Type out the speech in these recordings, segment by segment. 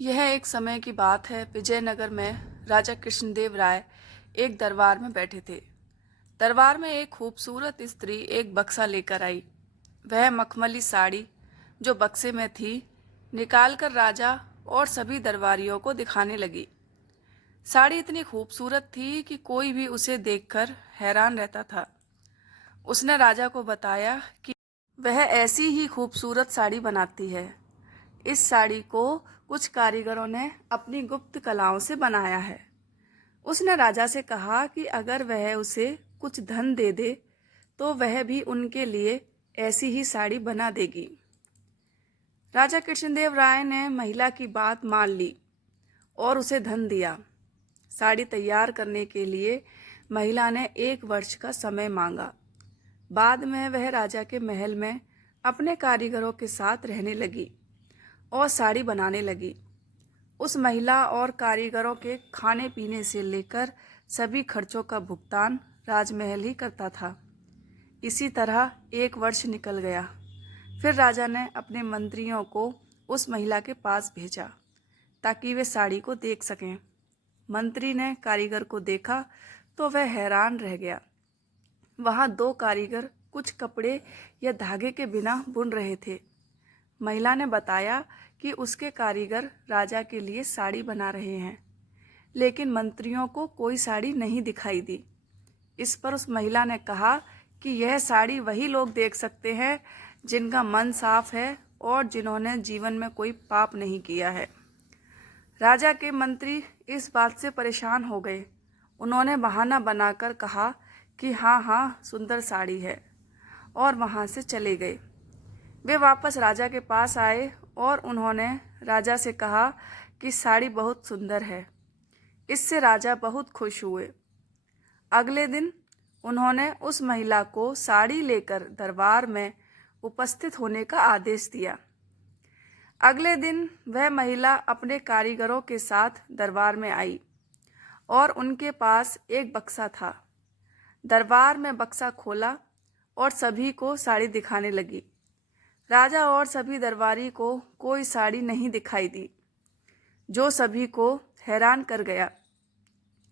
यह एक समय की बात है। विजयनगर में राजा कृष्णदेव राय एक दरबार में बैठे थे। दरबार में एक खूबसूरत स्त्री एक बक्सा लेकर आई। वह मखमली साड़ी जो बक्से में थी निकालकर राजा और सभी दरबारियों को दिखाने लगी। साड़ी इतनी खूबसूरत थी कि कोई भी उसे देखकर हैरान रहता था। उसने राजा को बताया कि वह ऐसी ही खूबसूरत साड़ी बनाती है। इस साड़ी को कुछ कारीगरों ने अपनी गुप्त कलाओं से बनाया है। उसने राजा से कहा कि अगर वह उसे कुछ धन दे दे तो वह भी उनके लिए ऐसी ही साड़ी बना देगी। राजा कृष्णदेव राय ने महिला की बात मान ली और उसे धन दिया। साड़ी तैयार करने के लिए महिला ने 1 वर्ष का समय मांगा। बाद में वह राजा के महल में अपने कारीगरों के साथ रहने लगी और साड़ी बनाने लगी। उस महिला और कारीगरों के खाने पीने से लेकर सभी खर्चों का भुगतान राजमहल ही करता था। इसी तरह 1 वर्ष निकल गया। फिर राजा ने अपने मंत्रियों को उस महिला के पास भेजा ताकि वे साड़ी को देख सकें। मंत्री ने कारीगर को देखा तो वह हैरान रह गया। वहाँ 2 कारीगर कुछ कपड़े या धागे के बिना बुन रहे थे। महिला ने बताया कि उसके कारीगर राजा के लिए साड़ी बना रहे हैं, लेकिन मंत्रियों को कोई साड़ी नहीं दिखाई दी। इस पर उस महिला ने कहा कि यह साड़ी वही लोग देख सकते हैं जिनका मन साफ है और जिन्होंने जीवन में कोई पाप नहीं किया है। राजा के मंत्री इस बात से परेशान हो गए। उन्होंने बहाना बनाकर कहा कि हाँ, सुंदर साड़ी है, और वहाँ से चले गए। वे वापस राजा के पास आए और उन्होंने राजा से कहा कि साड़ी बहुत सुंदर है। इससे राजा बहुत खुश हुए। अगले दिन उन्होंने उस महिला को साड़ी लेकर दरबार में उपस्थित होने का आदेश दिया। अगले दिन वह महिला अपने कारीगरों के साथ दरबार में आई और उनके पास एक बक्सा था। दरबार में बक्सा खोला और सभी को साड़ी दिखाने लगी। राजा और सभी दरबारी को कोई साड़ी नहीं दिखाई दी, जो सभी को हैरान कर गया।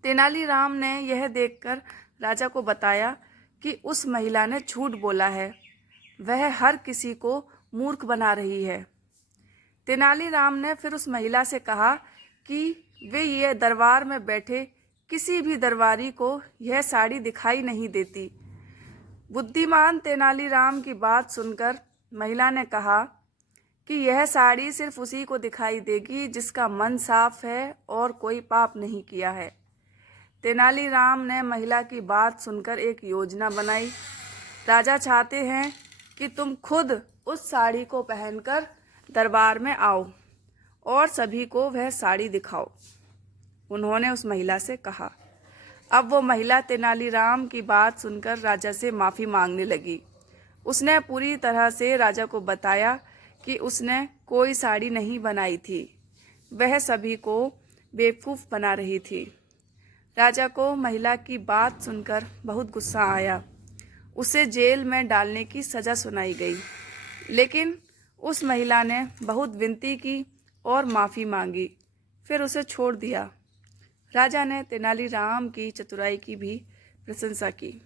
तेनालीराम ने यह देखकर राजा को बताया कि उस महिला ने झूठ बोला है। वह हर किसी को मूर्ख बना रही है। तेनालीराम ने फिर उस महिला से कहा कि वे ये दरबार में बैठे किसी भी दरबारी को यह साड़ी दिखाई नहीं देती। बुद्धिमान तेनालीराम की बात सुनकर महिला ने कहा कि यह साड़ी सिर्फ उसी को दिखाई देगी जिसका मन साफ है और कोई पाप नहीं किया है। तेनालीराम ने महिला की बात सुनकर एक योजना बनाई। राजा चाहते हैं कि तुम खुद उस साड़ी को पहनकर दरबार में आओ और सभी को वह साड़ी दिखाओ। उन्होंने उस महिला से कहा। अब वो महिला तेनालीराम की बात सुनकर राजा से माफ़ी मांगने लगी। उसने पूरी तरह से राजा को बताया कि उसने कोई साड़ी नहीं बनाई थी। वह सभी को बेवकूफ़ बना रही थी। राजा को महिला की बात सुनकर बहुत गुस्सा आया। उसे जेल में डालने की सज़ा सुनाई गई, लेकिन उस महिला ने बहुत विनती की और माफ़ी मांगी, फिर उसे छोड़ दिया। राजा ने तेनालीराम की चतुराई की भी प्रशंसा की।